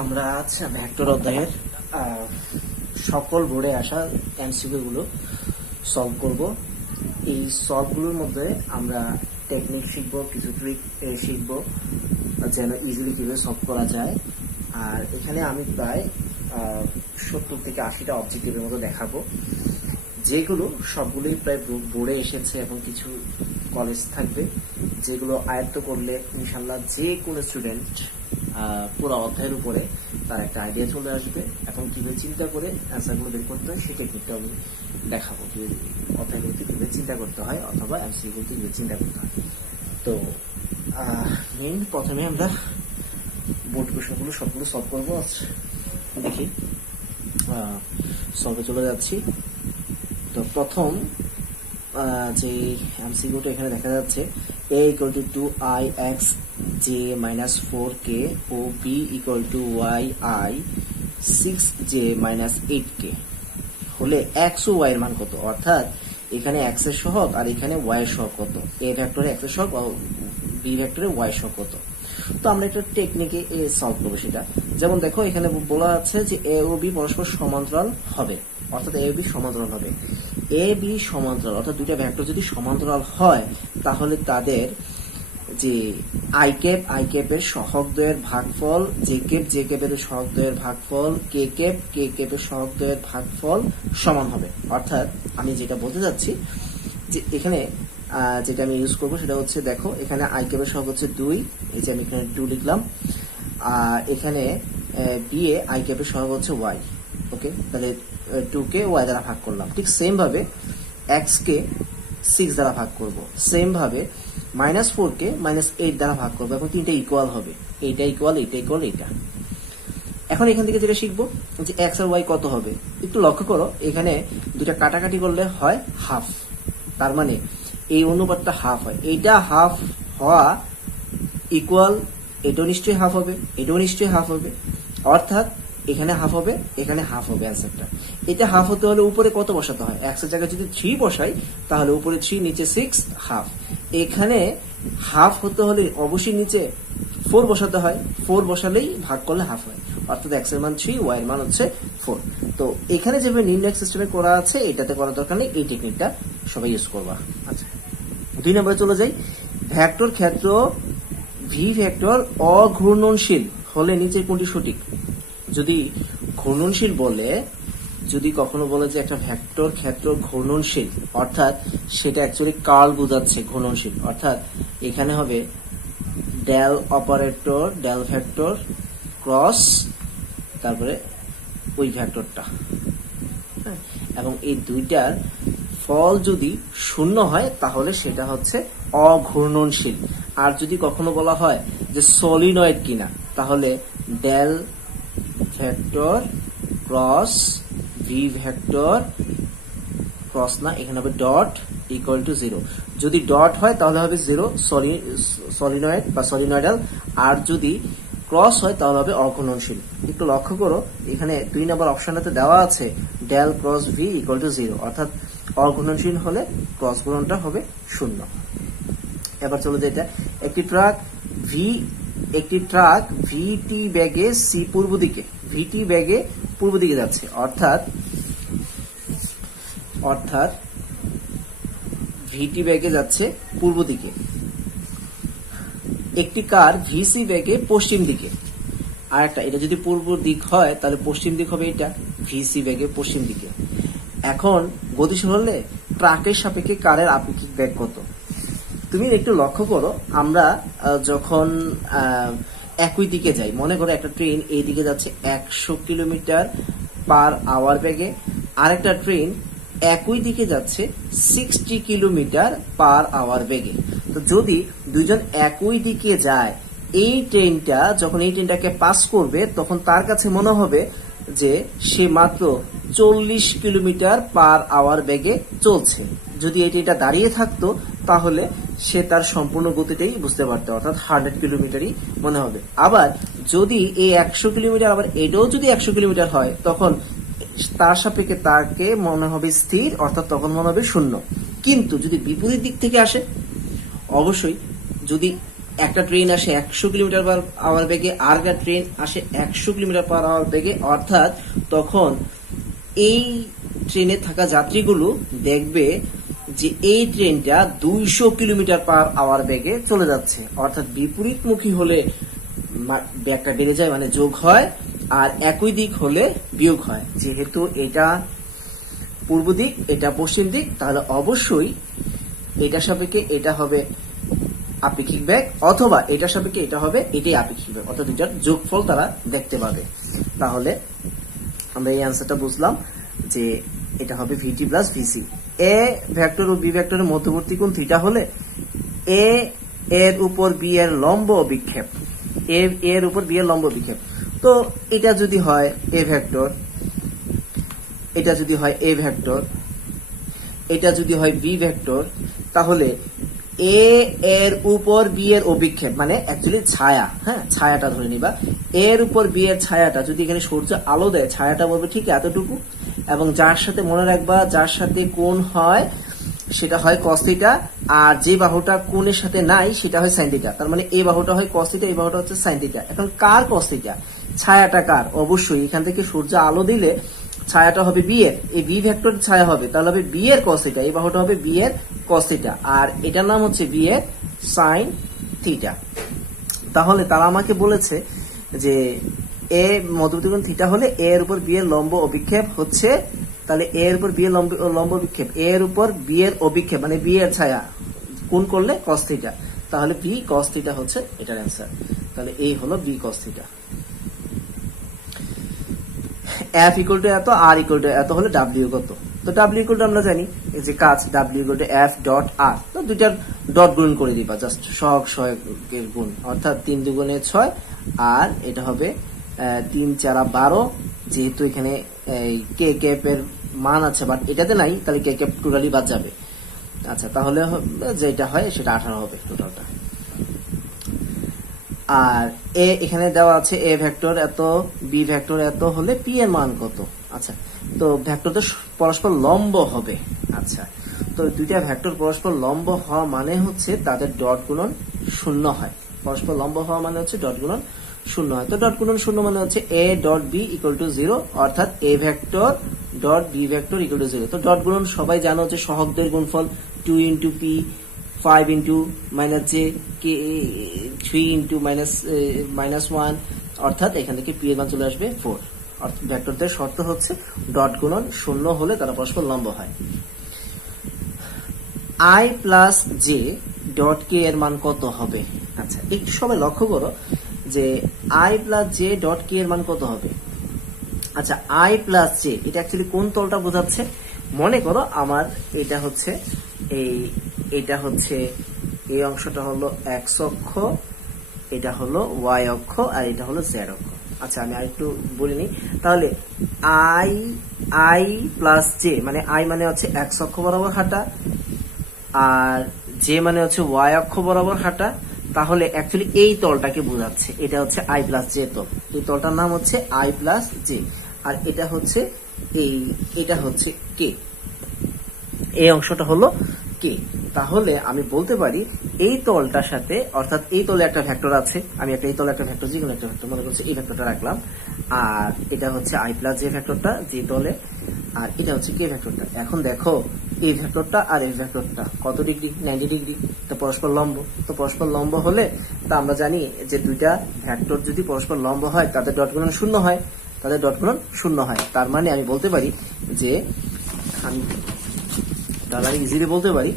আমরা আজ ভেক্টর অধ্যায়ের সকল বোর্ডে আসা এমসিকিউ গুলো সলভ করব। এই সলভগুলোর মধ্যে আমরা টেকনিক শিখবো, কিছু ট্রিক শিখবো যেন ইজিলি কিভাবে সলভ করা যায়। আর এখানে আমি প্রায় 70 থেকে 80টা অবজেক্টিভের মতো দেখাবো, যেগুলো সবগুলোই প্রায় বোর্ডে এসেছে এবং কিছু কলেজ থাকবে, যেগুলো আয়ত্ত করলে ইনশাল্লাহ যে কোনো স্টুডেন্ট পুরো অধ্যায়ের উপরে তার একটা আইডিয়া চলে আসবে এবং কিভাবে চিন্তা করে অ্যান্সারগুলো বের করতে হয় সেই টেকনিকটা আমি দেখাবো, কি অধ্যায়গুলোতে কিভাবে চিন্তা করতে হয় অথবা এমসিকিউগুলোতে কিভাবে চিন্তা করতে হয়। তো মেইন প্রথমে আমরা বোর্ড কোশ্চেনগুলো সবগুলো সলভ করবো। দেখি সলভে চলে যাচ্ছি। তো প্রথম যে এমসিকিউটা এখানে দেখা যাচ্ছে, a equal to 2ix j minus 4k O b equal to yi 6j minus 8k হলে x ও y এর মান কত? অর্থাৎ এখানে x এর সহগ আর এখানে y এর সহগ কত, a ভেক্টরে x এর সহগ আর b ভেক্টরে y এর সহগ কত। তো আমরা একটা টেকনিকে সলভ করবো সেটা। যেমন দেখো এখানে বলা আছে যে a ও b পরস্পর সমান্তরাল হবে, অর্থাৎ a ও b সমান্তরাল হবে। a b সমান্তরাল অর্থাৎ দুইটা ভেক্টর যদি সমান্তরাল হয় তাহলে তাদের যে i ক্যাপ এর সহগদ্বয়ের ভাগফল, j ক্যাপ এর সহগদ্বয়ের ভাগফল, k ক্যাপ এর সহগদ্বয়ের ভাগফল সমান হবে। অর্থাৎ আমি যেটা বলতে যাচ্ছি যে এখানে যেটা আমি ইউজ করবো সেটা হচ্ছে, দেখো এখানে i ক্যাপ এর সহগ হচ্ছে 2, এই যে আমি এখানে 2 লিখলাম, আর এখানে b এ i ক্যাপ এর সহগ হচ্ছে y। ওকে, তাহলে 2 কে y দ্বারা ভাগ করলাম। ঠিক সেম ভাবে x কে 6 দ্বারা ভাগ করব, সেম ভাবে -4 কে -8 দ্বারা ভাগ করব এবং তিনটা ইকুয়াল হবে, এইটা ইকুয়াল এইটা ইকুয়াল এইটা। এখন এখান থেকে যেটা শিখবো যে x আর y কত হবে। একটু লক্ষ্য করো, এখানে দুটা কাটাকাটি করলে হয় হাফ, তার মানে এই অনুপাতটা হাফ হয়। এইটা হাফ হওয়া ইকুয়াল এটাও নিশ্চয়ই হাফ হবে, এটাও নিশ্চয়ই হাফ হবে, অর্থাৎ এখানে হাফ হবে, এখানে হাফ হবে অ্যান্সারটা। এটা হাফ হতে হলে উপরে কত বসাতে হয়? x এর জায়গায় যদি 3 বসাই তাহলে উপরে 3, নিচে 6, হাফ। এখানে হাফ হতে হলে অবশ্যই নিচে 4 বসাতে হয়, 4 বসালেই ভাগ করলে হাফ হয়, অর্থাৎ x এর মান 3, y এর মান হচ্ছে 4। তো এখানে যেভাবে নির্ণয় সিস্টেমে করা আছে এটাতে করার দরকার নেই, এই টেকনিকটা সবাই ইউজ করবা। আচ্ছা, 2 নম্বরে চলে যাই। ভেক্টর ক্ষেত্র ভি ভেক্টর অঘূর্ণনশীল হলে নিচের কোনটি সঠিক? যদি ঘূর্ণনশীল বলে, যদি কখনো বলে যে একটা ভেক্টর ক্ষেত্র ঘূর্ণনশীল, অর্থাৎ সেটা অ্যাকচুয়ালি কার্ল বোঝাচ্ছে ঘূর্ণনশীল। অর্থাৎ এখানে হবে del operator, del vector cross তারপরে ওই ভেক্টরটা, এবং এই দুইটার ফল যদি শূন্য হয় তাহলে সেটা হচ্ছে অঘূর্ণনশীল। আর যদি কখনো বলা হয় যে সলিনয়েড কিনা, তাহলে del vector cross V vector cross না, এখানে হবে ডট ইকুয়াল টু 0। যদি ডট হয় তাহলে হবে 0 সলিনয়েড বা সলিনয়েডাল, আর যদি ক্রস হয় তাহলে হবে অঘূর্ণনশীল। একটু লক্ষ্য করো, এখানে 2 নম্বর অপশনটাতে দেওয়া আছে del cross V equal to 0, অর্থাৎ অঘূর্ণনশীল হলে ক্রস গুণনটা হবে 0। এবার চলো যেটা, একটি ট্রাক ভিটি ব্যাগে সি পূর্ব দিকে, ভিটি ব্যাগে পূর্ব দিকে যাচ্ছে, অর্থাৎ ভিটি ব্যাগে যাচ্ছে পূর্ব দিকে। একটি কার ভিসি ব্যাগে পশ্চিম দিকে, আর একটা, এটা যদি পূর্ব দিক হয় তাহলে পশ্চিম দিক হবে এটা, ভিসি ব্যাগে পশ্চিম দিকে। এখন গতিশীল হলে ট্রাকের সাপেক্ষে কারের আপেক্ষিক বেগ কত? তুমি একটু লক্ষ্য করো, আমরা যখন একই দিকে যাই, মনে করো একটা ট্রেন এই দিকে যাচ্ছে 100 কিলোমিটার পার আওয়ার বেগে, আরেকটা ট্রেন একই দিকে যাচ্ছে 60 কিলোমিটার পার আওয়ার বেগে। তো যদি দুইজন একই দিকে যায়, এই ট্রেনটা যখন এই ট্রেনটাকে পাস করবে তখন তার কাছে মনে হবে যে সে মাত্র 40 কিলোমিটার পার আওয়ার বেগে চলছে। যদি এই ট্রেনটা দাঁড়িয়ে থাকতো তাহলে সে তার সম্পূর্ণ গতিটাই বুঝতে পারতো, অর্থাৎ 100 কিলোমিটারই মনে হবে। আবার যদি এই 100 কিলোমিটার আবার এটাও যদি 100 কিলোমিটার হয় তখন তার সাপেক্ষে তাকে মনে হবে স্থির, অর্থাৎ তখন মনে হবে 0। কিন্তু যদি বিপরীত দিক থেকে আসে, অবশ্যই যদি একটা ট্রেন আসে 100 কিলোমিটার পার আওয়ার বেগে, আর একটা ট্রেন আসে 100 কিলোমিটার পার আওয়ার বেগে, অর্থাৎ তখন এই ট্রেনে থাকা যাত্রীগুলো দেখবে যে এই ট্রেনটা 200 কিলোমিটার পার আওয়ার বেগে চলে যাচ্ছে। অর্থাৎ বিপরীতমুখী হলে ব্যাগটা বেড়ে যায়, মানে যোগ হয়, আর একই দিক হলে বিয়োগ হয়। যেহেতু এটা পূর্ব দিক, এটা পশ্চিম দিক, তাহলে অবশ্যই এটা সাপেক্ষে এটা হবে আপেক্ষিক বেগ, অথবা এটা সাপেক্ষে এটা হবে এটাই আপেক্ষিক বেগ, অর্থাৎ দুটার যোগফল তারা দেখতে পাবে। তাহলে আমরা এই অ্যান্সারটা বুঝলাম যে এটা হবে VT plus VC. A vector ও বি ভেক্টরের মধ্যবর্তী কোণ থিটা হলে এ এর উপর বি এর লম্ব বিক্ষেপ, এ এর উপর বি এর লম্ব বিক্ষেপ। তো এটা যদি হয় এ ভেক্টর, এটা যদি হয় এ ভেক্টর, এটা যদি হয় বি ভেক্টর, তাহলে এ এর উপর বি এর অভিক্ষেপ মানে অ্যাকচুয়ালি ছায়া, হ্যাঁ ছায়াটা ধরে নিবা, এর উপর বি এর ছায়াটা যদি এখানে সূর্য আলো দেয়, ছায়াটা বলবে ঠিক এতটুকু, এবং যার সাথে মনে রাখবা যার সাথে কোণ হয় সেটা হয় কস থিটা, আর যে বাহুটা কোণের সাথে নাই সেটা হয় সাইন থিটা। তার মানে এই বাহুটা হয় কস থিটা, এই বাহুটা হচ্ছে সাইন থিটা। এখন কার কস থিটা? ছায়াটা কার? অবশ্যই এখান থেকে সূর্য আলো দিলে ছায়াটা হবে বি এর, এই বি ভেক্টর ছায়া হবে, তাহলে হবে বি এর কস থিটা, এই বাহুটা হবে বি এর কস থিটা, আর এটার নাম হচ্ছে বি এর সাইন থিটা। তাহলে তারা আমাকে বলেছে যে এ মধ্যবর্তী কোণ থিটা হলে এ এর উপর বি এর লম্ব অভিক্ষেপ হচ্ছে, তাহলে এ এর উপর বি এর লম্ব অভিক্ষেপ, এ এর উপর বি এর অভিক্ষেপ মানে বি এর ছায়া কোণ করলে কস থিটা, তাহলে বি কস থিটা হচ্ছে এটার অ্যান্সার। তাহলে এই হলো B cos theta. F equal to এত, আর ইকুয়াল টু এত হলে ডাব্লিউ কত? তো ডাব্লিউ ইকুয়াল টু আমরা জানি যে কাজ, W equal to F dot R. তো দুইটার ডট গুণ করে দিবা, জাস্ট সহগ সহগের গুণ, অর্থাৎ 3 দুগুণে 6, আর এটা হবে 3 4 12, যেহেতু এখানে কে ক্যাপ এর মান আছে বাট এটাতে নাই, তাহলে কে ক্যাপ টোটালি বাদ যাবে। আচ্ছা, তাহলে যেটা হয় সেটা 18 হবে টোটালটা। আর এ এখানে দেওয়া আছে এ ভেক্টর এত, বি ভেক্টর এত হলে পি এর মান কত? আচ্ছা, তো ভেক্টর তো পরস্পর লম্ব হবে। আচ্ছা, তো দুইটা ভেক্টর পরস্পর লম্ব হওয়া মানে হচ্ছে তাদের ডট গুণন 0 হয়। পরস্পর লম্ব হওয়া মানে হচ্ছে ডট গুণন 0 হয়। তো ডট গুণন 0 মানে হচ্ছে A dot B equal to 0, অর্থাৎ A vector dot B vector equal to 0। তো ডট গুণন সবাই জানো হচ্ছে সহগদের গুণফল 2 into P, 5 into minus J, 3 into minus 1, অর্থাৎ এখান থেকে পি এর মান চলে আসবে 4। অর্থাৎ ভেক্টরদের শর্ত হচ্ছে ডট গুণন 0 হলে তারা পরস্পর লম্ব হয়। I plus J dot K এর মান কত হবে? আচ্ছা, একটু সবাই লক্ষ্য করো যে I plus J dot K এর মান কত হবে। আচ্ছা, আই প্লাস জে এটা অ্যাকচুয়ালি কোন তলটা বোঝাচ্ছে? মনে করো আমার এটা হচ্ছে এটা হচ্ছে এই অংশটা হলো এক্স অক্ষ, এটা হলো ওয়াই অক্ষ, আর এটা হলো জেড অক্ষ। আচ্ছা, আমি আরেকটু বলে নিই। তাহলে আই প্লাস জে মানে আই মানে হচ্ছে এক্স অক্ষ বরাবর হাঁটা, আর জে মানে হচ্ছে ওয়াই অক্ষ বরাবর হাঁটা। তাহলে অ্যাকচুয়ালি এই তলটাকে বোঝাচ্ছে, এটা হচ্ছে আই প্লাস জে তল। এই তলটার নাম হচ্ছে আই প্লাস জে, আর এটা হচ্ছে এটা হচ্ছে কে, এই অংশটা হলো কে। তাহলে আমি বলতে পারি এই তলটার সাথে, অর্থাৎ এই তলে একটা ভেক্টর আছে, আমি এই তলে একটা ভেক্টর, যে কোনো একটা ভেক্টর মনে করছি এই ভেক্টরটা রাখলাম, আর এটা হচ্ছে আই প্লাস জে ভেক্টরটা যে তলে, আর এটা হচ্ছে কে ভেক্টরটা। এখন দেখো এই ভেক্টরটা আর এই ভেক্টরটা কত ডিগ্রি? 90 ডিগ্রি। তো পরস্পর লম্ব, তো পরস্পর লম্ব হলে তা আমরা জানি যে দুইটা ভেক্টর যদি পরস্পর লম্ব হয় তাদের ডট গুণন 0 হয়, তাদের ডট গুণন 0 হয়। তার মানে আমি বলতে পারি যে আমি ইজিলি বলতে পারি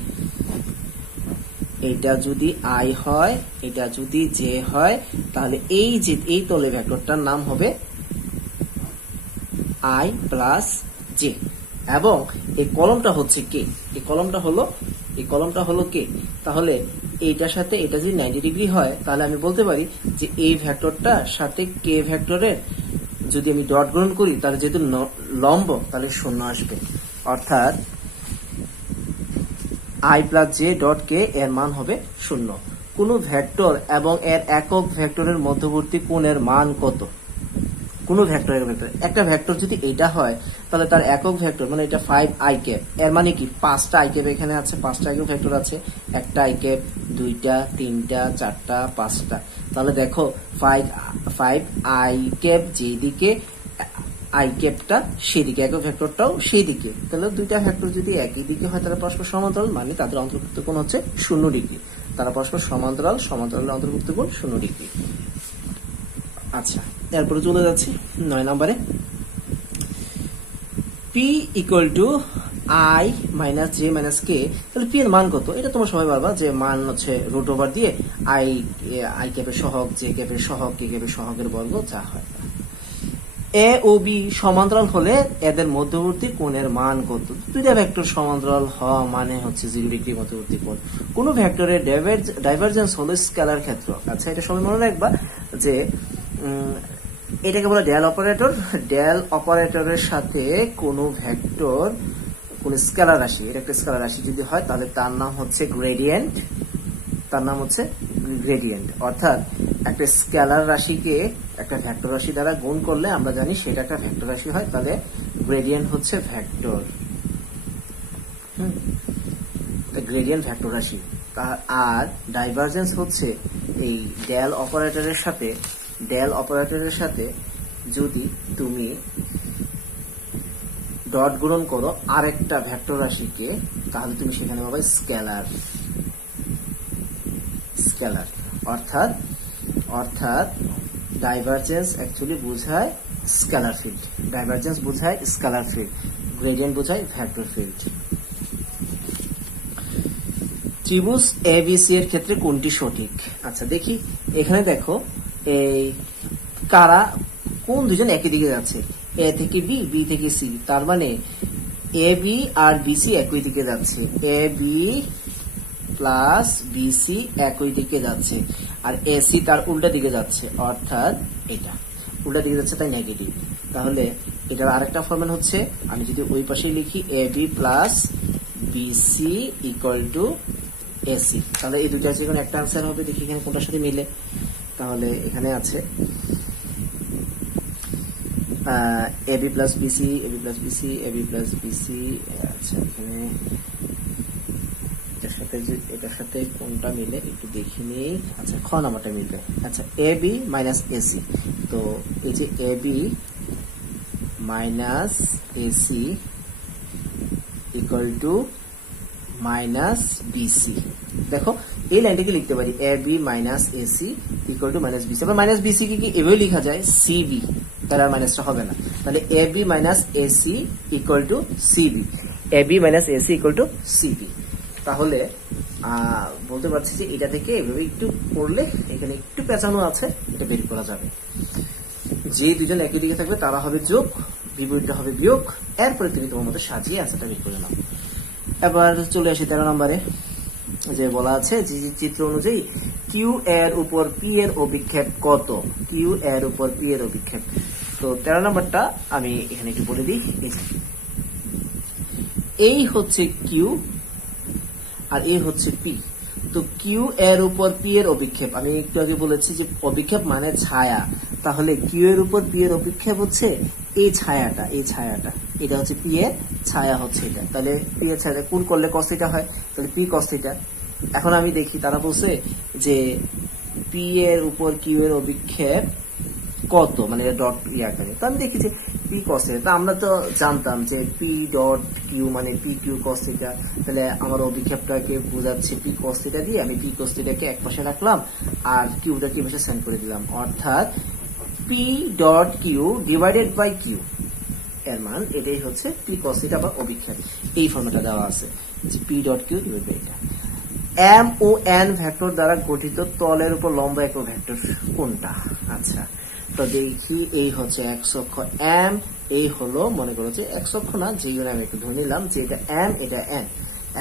এটা যদি আই হয়, এটা যদি জে হয়, তাহলে এই তলে ভেক্টরটার নাম হবে আই প্লাস জে, এবং এই কলমটা হচ্ছে কে, এই কলমটা হলো কে। তাহলে এইটার সাথে এটা যদি 90 ডিগ্রি হয়, তাহলে আমি বলতে পারি যে এই ভেক্টরটার সাথে কে ভেক্টরের যদি আমি ডট গুণন করি, তাহলে যেহেতু লম্ব তাহলে 0 আসবে, অর্থাৎ I plus J dot K এর মান হবে 0। কোন ভেক্টর এবং এর একক ভেক্টরের মধ্যবর্তী কোণের মান কত? কোনো ভেক্টর একক ভেক্টর, একটা ভেক্টর যদি এটা হয় তাহলে তার একক ভেক্টর মানে এটা 5i ক্যাপ, এর মানে কি 5টা i ক্যাপ এখানে আছে, 5টা একক ভেক্টর আছে, একটা i ক্যাপ, 2টা, 3টা, 4টা, 5টা। তাহলে দেখো 5i ক্যাপ যেদিকে, i ক্যাপটা সেদিকে, একক ভেক্টরটাও সেই দিকে, তাহলে দুইটা ভেক্টর যদি একই দিকে হয় তারা পরস্পর সমান্তরাল, মানে তাদের অন্তর্ভুক্ত কোণ হচ্ছে 0 ডিগ্রি। তারা পরস্পর সমান্তরাল, সমান্তরালের অন্তর্ভুক্ত কোণ 0 ডিগ্রি। আচ্ছা, এরপরে চলে যাচ্ছি 9 নম্বরে। P equal to I minus J minus K, তাহলে P এর মান কত? এটা তোমরা সবাই পারবা যে মান হচ্ছে রুট ওভার দিয়ে I ক্যাপের সহগ, J ক্যাপের সহগ, K ক্যাপের সহগের বর্গ যা হয়। A ও B সমান্তরাল হলে এদের মধ্যবর্তী কোণের মান কত? দুইটা ভেক্টর সমান্তরাল হওয়া মানে হচ্ছে 0 ডিগ্রি মধ্যবর্তী কোণ। কোন ভেক্টরের ডাইভারজেন্স হলো স্কেলার ক্ষেত্র। আচ্ছা, এটা সবাই মনে রাখবা যে এটাকে বলে ডেল অপারেটর। ডেল অপারেটরের সাথে কোন ভেক্টর, কোন স্কেলার রাশি, এটা একটা স্কেলার রাশি যদি হয় তাহলে তার নাম হচ্ছে গ্রেডিয়েন্ট। তার নাম হচ্ছে গ্রেডিয়েন্ট, অর্থাৎ একটা স্কেলার রাশিকে একটা ভেক্টর রাশি দ্বারা গুণ করলে আমরা জানি সেটা একটা ভেক্টর রাশি হয়, তাহলে গ্রেডিয়েন্ট হচ্ছে ভেক্টর। গ্রেডিয়েন্ট ভেক্টর রাশি। আর ডাইভারজেন্স হচ্ছে এই ডেল অপারেটরের সাথে যদি তুমি ডট গুণন করো আরেকটা ভেক্টর রাশিকে, তাহলে তুমি সেখানে পাবে স্কেলার। অর্থাৎ ডাইভারজেন্স অ্যাকচুয়ালি বোঝায় স্কেলার ফিল্ড, ডাইভারজেন্স বোঝায় স্কেলার ফিল্ড, গ্রেডিয়েন্ট বোঝায় ভেক্টর ফিল্ড। ত্রিভুজ ABC এর ক্ষেত্রে কোনটি সঠিক? আচ্ছা দেখি, এখানে দেখো এই কারা, কোন দুজন একই দিকে যাচ্ছে, A থেকে B, B থেকে C, তার মানে AB আর BC একই দিকে যাচ্ছে, AB প্লাস BC একই দিকে যাচ্ছে, আর AC তার উল্টা দিকে যাচ্ছে, অর্থাৎ এটা উল্টা দিকে যাচ্ছে, তাই নেগেটিভ। তাহলে এটার আরেকটা ফর্মুলা হচ্ছে, আমি যদি ওই পাশে লিখি AB plus BC equal to AC, তাহলে এই দুইটা যে কোনো একটা আনসার হবে। দেখি এখানে কোনটার সাথে মিলে। তাহলে এখানে আছে AB plus BC, AB plus BC, AB plus BC। আচ্ছা, এখানে এটার সাথে কোনটা মিলে একটু দেখি নেই। আচ্ছা, খ নাম্বারটা মিলবে। আচ্ছা, AB মাইনাস AC, তো এই যে AB minus AC equal to minus BC। দেখো এই লাইনটাকে লিখতে পারি AB minus AC equal to minus BC। আবার মাইনাস BC কি এভাবে লেখা যায় CB, তার আর মাইনাসটা হবে না। তাহলে AB minus AC equal to CB, AB minus AC equal to CB। তাহলে বলতে পারছি যে এটা থেকে এভাবে একটু করলে, এখানে একটু পেঁচানো আছে, এটা বের করা যাবে। যে দুজন একই দিকে থাকবে তারা হবে যোগ, বিপরীতটা হবে বিয়োগ। এরপরে তুমি তোমার মতো সাজিয়ে আনসারটা বের করে নাও। এবার চলে আসি 13 নম্বরে, যে বলা আছে যে চিত্র অনুযায়ী কিউ এর উপর পি এর অভিক্ষেপ কত? কিউ এর উপর পি এর অভিক্ষেপ। তো 13 নম্বরটা আমি এখানে একটু বলে দিই। এই হচ্ছে কিউ আর এই হচ্ছে পি। তো কিউ এর উপর পি এর অভিক্ষেপ, আমি একটু আগে বলেছি যে অভিক্ষেপ মানে ছায়া, তাহলে কিউ এর উপর পি এর অভিক্ষেপ হচ্ছে এই ছায়াটা, এটা হচ্ছে পি এর ছায়া হচ্ছে এটা। তাহলে পি এর ছায়া কোণ করলে cos θ হয়, তাহলে পি cos θ। এখন আমি দেখি তারা বলছে যে পি এর উপর কিউ এর অভিক্ষেপ কত, মানে ডট আকারে। তো আমি দেখি যে পি cos θ, তা আমরা তো জানতাম যে পি ডট কিউ মানে পি কিউ cos θ। তাহলে আমার অভিক্ষেপটাকে বোঝাচ্ছে পি cos θ দিয়ে, আমি পি cos θ কে এক পাশে রাখলাম আর কিউটাকে পাশে সেন্ড করে দিলাম, অর্থাৎ P dot Q divided by Q এর মান এটাই হচ্ছে পি cos θ বা অভিক্ষেপ। এই ফর্মুলাটা দেওয়া আছে যে P dot Q divide by এটা। এম ও এন ভেক্টর দ্বারা গঠিত তলের উপর লম্ব একক ভেক্টর কোনটা? আচ্ছা, তো দেখি এই হচ্ছে এক্স অক্ষ এম, এই হলো মনে করো যে এক্স অক্ষ না, যে আমি একটু ধরে নিলাম যে এটা এম, এটা এন।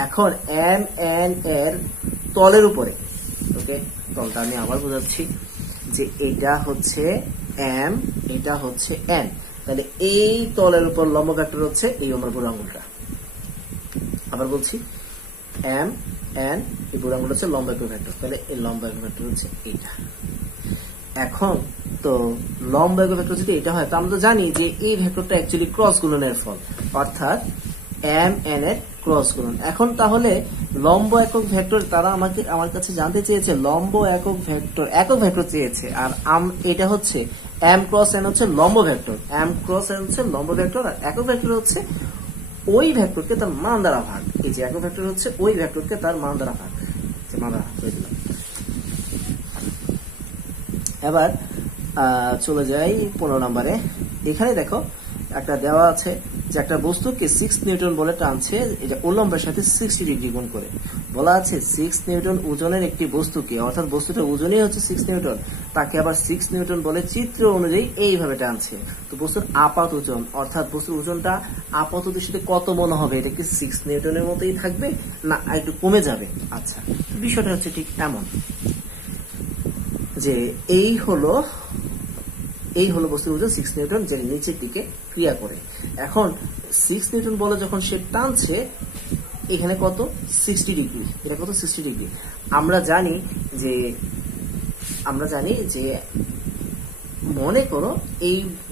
এখন এম এন এর তলের উপরে, ওকে, তলটা আমি আবার বোঝাচ্ছি যে এটা হচ্ছে এম, এটা হচ্ছে এন। তাহলে এই তলের উপর লম্ব ভেক্টর হচ্ছে এই আমার বুড়ো আঙুলটা। আবার বলছি এম এন, এই বুড়ো আঙুল হচ্ছে লম্ব একক ভেক্টর, তাহলে এই লম্ব একক ভেক্টর হচ্ছে এইটা। এখন তো লম্ব একক ভেক্টর যদি এটা হয়, তো আমরা তো জানি যে এই ভেক্টরটা অ্যাকচুয়ালি ক্রস গুণনের ফল, অর্থাৎ এম এন এর ক্রস গুণন। এখন তাহলে লম্ব একক ভেক্টর তারা আমার কাছে জানতে চেয়েছে লম্ব একক ভেক্টর চেয়েছে, আর এটা হচ্ছে এম ক্রস এন হচ্ছে লম্ব ভেক্টর, এম ক্রস এন হচ্ছে লম্ব ভেক্টর, আর একক ভেক্টর হচ্ছে ওই ভেক্টরকে তার মান দ্বারা ভাগ। এই যে একক ভেক্টর হচ্ছে ওই ভেক্টরকে তার মান দ্বারা ভাগ, এবার চলে যাই 15 নম্বরে। এখানে দেখো একটা দেওয়া আছে যে একটা বস্তুকে 6 নিউটন বলে টানছে, এটা উল্লম্বের সাথে 60 ডিগ্রি কোণ করে। বলা আছে 6 নিউটন ওজনের একটি বস্তুকে, অর্থাৎ বস্তুটার ওজনই হচ্ছে 6 নিউটন, তাকে আবার 6 নিউটন বলে চিত্র অনুযায়ী এইভাবে টানছে। তো বস্তুর আপাত ওজন, অর্থাৎ বস্তুর ওজনটা আপাত দৃষ্টিতে কত মনে হবে, এটা কি 6 নিউটনের মতোই থাকবে না একটু কমে যাবে? আচ্ছা, বিষয়টা হচ্ছে ঠিক এমন যে এই হলো বস্তুর ওজন 6 নিউটন, যে নিচের দিকে ক্রিয়া করে। এখন 6 নিউটন বলে যখন সে টানছে, এখানে কত 60 ডিগ্রি, এটা কত 60 ডিগ্রি। আমরা জানি যে মনে করো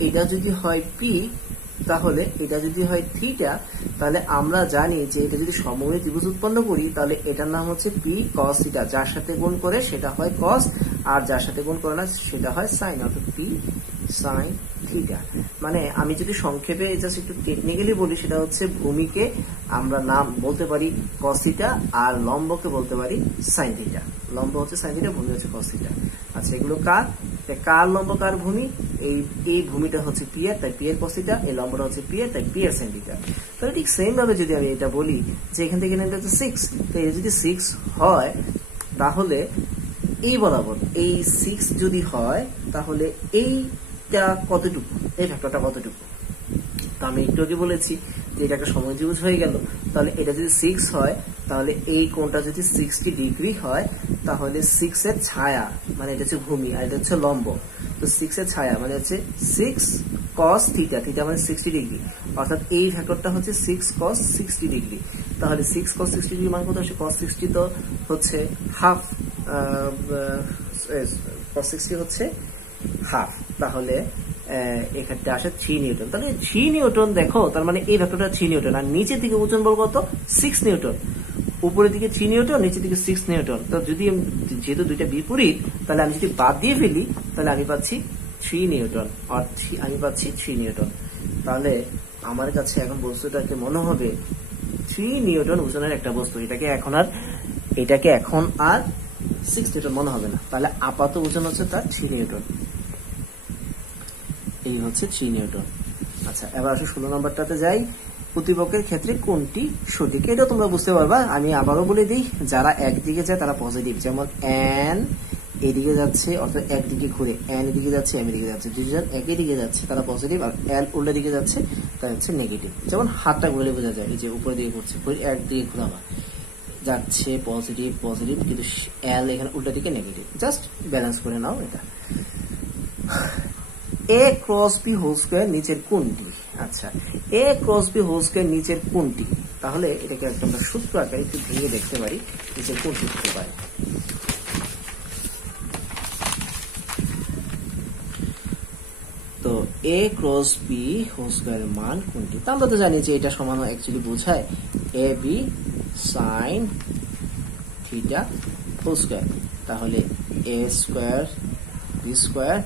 এইটা যদি হয় পি, তাহলে এটা যদি হয় থিটা, তাহলে আমরা জানি যে এটা যদি সমবাহু ত্রিভুজ উৎপন্ন করি, তাহলে এটার নাম হচ্ছে পি কস থিটা, যার সাথে গুণ করে সেটা হয় কস, আর যার সাথে গুণ করে না সেটা হয় সাইন, অর্থাৎ পি সাইন থিটা। মানে আমি যদি সংক্ষেপে জাস্ট একটু টেকনিক্যালি বলি, সেটা হচ্ছে ভূমিকে আমরা নাম বলতে পারি কস থিটা, আর লম্বকে বলতে পারি সাইন থিটা। লম্ব হচ্ছে সাইন থিটা, ভূমি হচ্ছে কস থিটা। আচ্ছা, এগুলো কার লম্ব কার ভূমি? এই ভূমিটা হচ্ছে পি এর, তাই পি এর কস থিটা, এই লম্বটা হচ্ছে পি এর, তাই পি এর সাইন থিটা। তাহলে ঠিক সেম ভাবে যদি আমি এটা বলি যে এখান থেকে এটা হচ্ছে 6, তো এটা যদি 6 হয়, তাহলে এই বরাবর এই 6 যদি হয়, তাহলে এইটা কতটুকু, এই ভেক্টরটা কতটুকু? তো আমি একটু আগে বলেছি যে এটা একটা সমবাহু ত্রিভুজ হয়ে গেল। তাহলে এটা যদি 6 হয়, তাহলে এই কোণটা যদি 60 ডিগ্রি হয়, তাহলে 6 এর ছায়া মানে এটা হচ্ছে ভূমি, আর এটা হচ্ছে লম্ব। তো 6 এর ছায়া মানে হচ্ছে 6 cos থিটা, থিটা মানে 60 ডিগ্রি, অর্থাৎ এই ভেক্টরটা হচ্ছে 6 cos 60 ডিগ্রি। তাহলে 6 cos 60 ডিগ্রি মান কত আসে? cos 60 তো হচ্ছে হাফ, cos 60 হচ্ছে হাফ, তাহলে এক্ষেত্রে আসে 3 নিউটন। তাহলে 3 নিউটন দেখো, তার মানে এই ভেক্টরটা 3 নিউটন, আর নিচের দিকে ওজন বল কত? 6 নিউটন। উপরের দিকে 3 নিউটন, নিচের দিকে 6 নিউটন। তো যদি যেহেতু দুইটা বিপরীত, তাহলে আমি যদি বাদ দিয়ে ফেলি, তাহলে আমি পাচ্ছি 3 নিউটন, আর আমি পাচ্ছি 3 নিউটন। তাহলে আমার কাছে এখন বস্তুটাকে মনে হবে 3 নিউটন ওজনের একটা বস্তু, এটাকে এখন আর 6 নিউটন মনে হবে না। তাহলে আপাত ওজন হচ্ছে তার 3 নিউটন, এই হচ্ছে 3 নিউটন। আচ্ছা, এবার আসলে 16 নম্বরটাতে যাই। প্রতিপক্ষের ক্ষেত্রে কোনটি সঠিক, এটা তোমরা বুঝতে পারবা। আমি আবারও বলে দিই, যারা একদিকে যায় তারা পজিটিভ, যেমন এন এদিকে যাচ্ছে, অর্থাৎ একদিকে ঘুরে এন এদিকে যাচ্ছে, এম এদিকে যাচ্ছে, দুইজন একই দিকে যাচ্ছে তারা পজিটিভ, আর এল উল্টা দিকে যাচ্ছে তারা হচ্ছে নেগেটিভ। যেমন হাতটা ঘুরলে বোঝা যায়, এই যে উপরের দিকে ঘুরছে, একদিকে ঘুরাবা যাচ্ছে পজিটিভ পজিটিভ, কিন্তু এল এখানে উল্টা দিকে নেগেটিভ। জাস্ট ব্যালেন্স করে নাও এটা। এ ক্রস বি হোল স্কয়ার নিচের কোনটি? আচ্ছা, এ ক্রস বি হোল স্কয়ার নিচের কোনটি? তাহলে এটাকে আমরা সূত্র আকারে একটু ভেঙে দেখতে পারি, নিচের কোনটি হতে পারে। তো এ ক্রস বি হোল স্কয়ারের মান কোনটি? তা আমরা তো জানি যে এটা সমান অ্যাকচুয়ালি বোঝায় A B sine theta whole square. তাহলে A square B square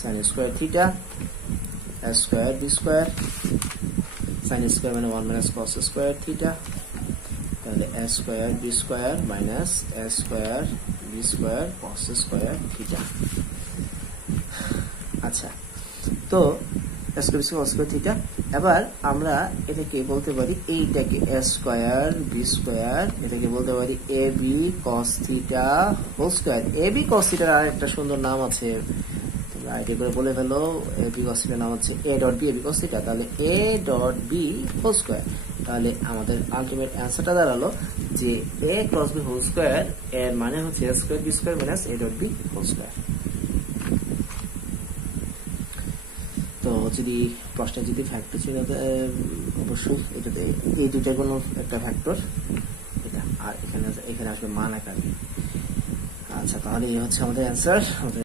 sine square theta square B square, sine square মানে 1 মাইনাস কস স্কয়ার থিটা, তাহলে A square B square minus A square B square cos square theta. আচ্ছা, তো theta. এবার আমরা এটাকে বলতে পারি, এইটাকে এ স্কয়ার বি স্কয়ার, এটাকে বলতে পারি A B cos theta whole square. A B cos থিটার আর একটা সুন্দর নাম আছে, তোমরা আইডিয়া করে বলে ফেলো। এ বি কস থিটার নাম হচ্ছে A dot B, A B cos theta, তাহলে A dot B whole square. তাহলে আমাদের আলটিমেট অ্যান্সারটা দাঁড়ালো যে A cross B whole square এর মানে হচ্ছে A square B square minus A dot B whole square. তো যদি প্রশ্নে যদি ফ্যাক্টর ছিল, অবশ্যই এটাতে এই দুইটার কোনো একটা ফ্যাক্টর এটা, আর এখানে আসবে মান আকারে। আচ্ছা, তাহলে এই হচ্ছে আমাদের অ্যান্সার।